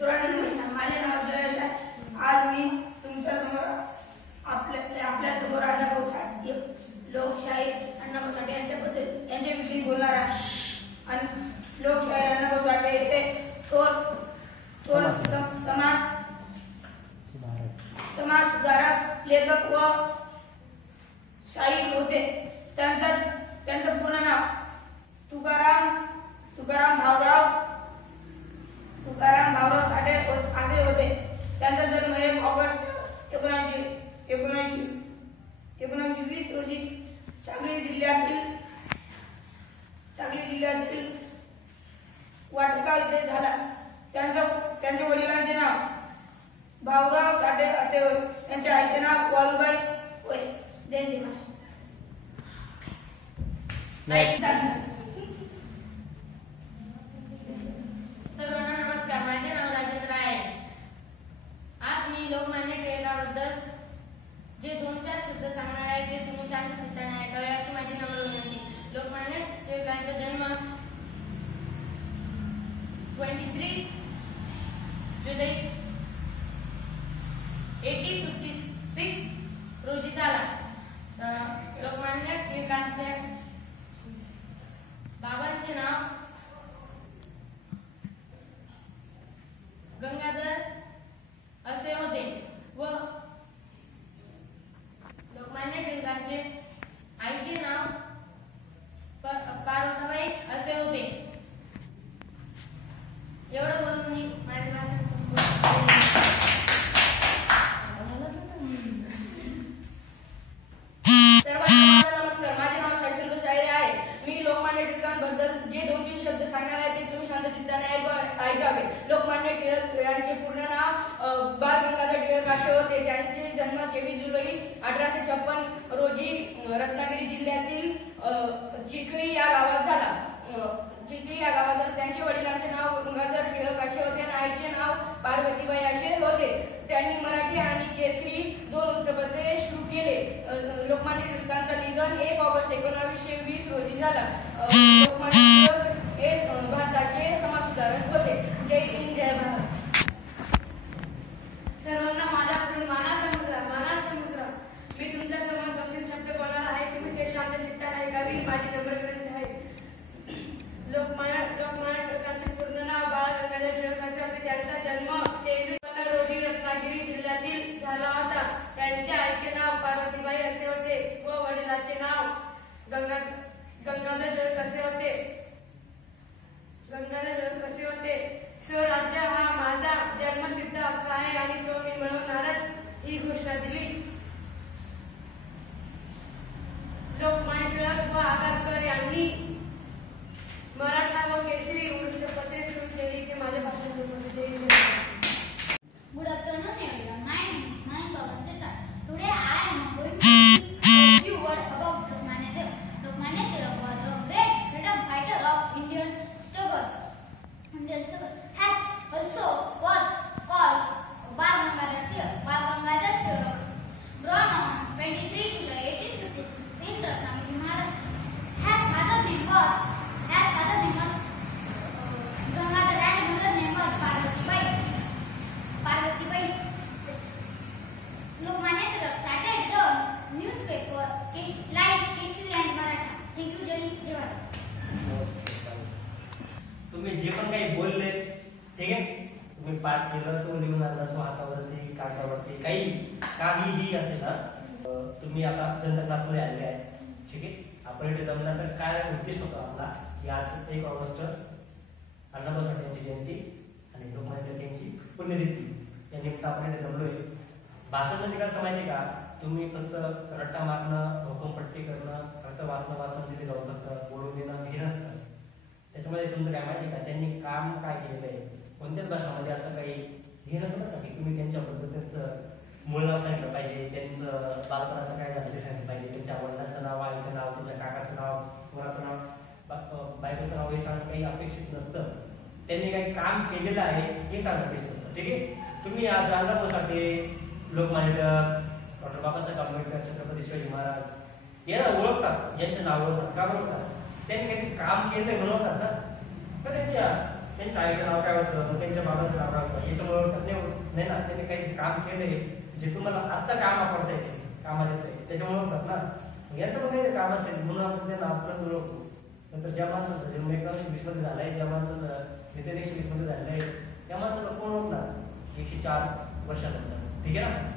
नमस्कार, माझे नाव जयेश आहे. आज मी तुमच्या समोर आपल्या समोर अण्णाभाऊ साठे लोकशाही अण्णाभाऊ साठे यांच्याविषयी बोलणार आहे. लोकशाही अण्णाभाऊ साठे हे थोर समाज सुधारक, लेखक व शाहीर होते. त्यांचं पूर्ण नाव तुकाराम भाऊराव साठे असे होते. त्यांचा जन्म 1 ऑगस्ट 1920 रोजी सांगली जिल्ह्यातील वाटका येथे झाला. त्यांच्या वडिलांचे नाव भाऊराव साठे असे होते. त्यांच्या आईचे नाव वालुबाई होय. जय महाराज. सर्वांना नमस्कार, माझे नाव राजेंद्र आहे. आज मी लोकमान्य टिळकाबद्दल जे 2-4 शब्द सांगणार आहे ते तुम्ही शांत चित्ताने ऐकावे अशी माझी नम्र विनंती. लोकमान्य टिळकांचा जन्म 23 जुलै 1856 रोजी झाला. लोकमान्य टिळकांच्या बाबांचे नाव गंगाधर असे होते व लोकमान्य टिळकांचे आईचे नाव पार्वतीबाई असे होते. एवढं बोलून मी माझे भाषण नमस्कार, माझे नाव शाहीर आहे. मी लोकमान्य टिळकांबद्दल जे 2-3 शब्द सांगणार आहे ते तुम्ही शांत चित्ताने ऐकावे. लोकमान्य टिळक यांचे पूर्ण नाव बाळ गंगाधर टिळक असे होते. त्यांचे जन्म 23 जुलै 1856 रोजी रत्नागिरी जिल्ह्यातील चिखली या गावात झाला. त्यांच्या वडिलांचे नाव गंगाधर टिळक असे होते आणि आईचे नाव पार्वतीबाई असे होते. त्यांनी मराठी आणि केसरी 2 वृत्तपत्रे सुरू केले. लोकमान्य टिळकांचं निधन 1 ऑगस्ट 1920 रोजी झाला. लोकमान्य टिळक हे भारताचे समाज सुधारक होते. जय हिंद, जय भारत. सर्वांना माझा माना समजला. मी तुमच्या समोर 2-3 शब्द बोलणार आहे. तुम्ही ते शांत चित्ताने ऐकावी माझी नम्र विनंती आहे. लोकमान्य टिळकांचे पूर्ण नाव बाळ गंगाधर टिळक असे होते. त्यांचा जन्म 23 रोजी रत्नागिरी जिल्ह्यातील झाला होता. त्यांच्या आईचे नाव पार्वतीबाई असे होते व वडिलांचे नाव गंगाधर टिळक असे होते. स्वराज्य हा माझा जन्मसिद्ध हक्क आहे आणि तो मी मिळवणारच ही घोषणा दिली. लोकमान्य टिळक व आगरकर यांनी मराठा व केसरी वृत्तपत्रे सुरू केली. ते माझ्या भाषणामध्ये Good afternoon everyone. My name is Pawan Sesat. Today I am going to speak a few words about Lokmanya Tilak. Lokmanya Tilak was a great freedom fighter of Indian struggle. Has also was called Bal Gangadhar Tilak. Bal Gangadhar Tilak, born on 23 July 1856 in Ratnagiri, Maharashtra. His father name was Gangadhar and mother name was Parvatibai. Lokmanya Tilak started the newspaper like Kesari and Maratha. Thank you, Jai Hind. तुम्ही जे पण काही बोलले ठीक आहे, तुम्ही पाठ केलं सो लिहून आणलं सो हातावरती कागदावरती काहीही असेल ना, तुम्ही आता जनता क्लासमध्ये आलेले आहे. ठीक आहे, आपण इथे जमण्याचा काय उद्देश होता आपला की आज 1 ऑगस्ट अण्णाभाऊ साठे यांची जयंती आणि लोकमान्य टिळक यांची पुण्यतिथी या निमित्त आपण इथे जमलोय. भाषण म्हणजे कसं माहिती का, तुम्ही फक्त रट्टा मारणं, हुकुमपट्टी करणं, फक्त वाचून तिथे जाऊन फक्त बोलून देणं हे नसतं. त्याच्यामध्ये तुमचं काय माहिती का, त्यांनी काम काय केलेलं आहे, कोणत्याच भाषामध्ये असं काही हे नसतं ना की तुम्ही त्यांच्याबद्दल त्यांचं मूळ नाव सांगितलं पाहिजे, त्यांचं बालपणाचं काय झालं ते सांगितलं पाहिजे, त्यांच्या वडिलांचं नाव, आईचं नाव, त्यांच्या काकाचं नाव, मुलाचं नाव, बायकोचं नाव हे सांगणं काही अपेक्षित नसतं. त्यांनी काही काम केलेलं आहे हे सांगणं अपेक्षित नसतं. ठीक आहे, तुम्ही आज अण्णाभाऊ साठे, लोकमान्य टिळक, डॉक्टर बाबासाहेब आंबेडकर, छत्रपती शिवाजी महाराज यांना ओळखतात, यांचे नाव ओळखतात. का ओळखतात? त्यांनी काहीतरी काम केलंय म्हणून ओळखतात ना. पण त्यांच्या त्यांच्या आईचं नाव काय होतं, मग त्यांच्या बाबांचं नाव काय होतं, याच्यामुळे ओळखतात नाही ना. त्यांनी काही काम केलंय जे तुम्हाला आत्ता काम पडतंय, कामात येतंय, त्याच्यामुळे ओळखतात ना. याचं पण काही काम असेल म्हणून आपण त्यांना आजपर्यंत ओळखतो. नंतर ज्या माणसाचं जन्म 1920 मध्ये झालाय, ज्या माणसाचं नितीन 120 मध्ये झालंय, त्या माणसाला कोण ओळखणार 104 वर्षानंतर. ठीक आहे ना.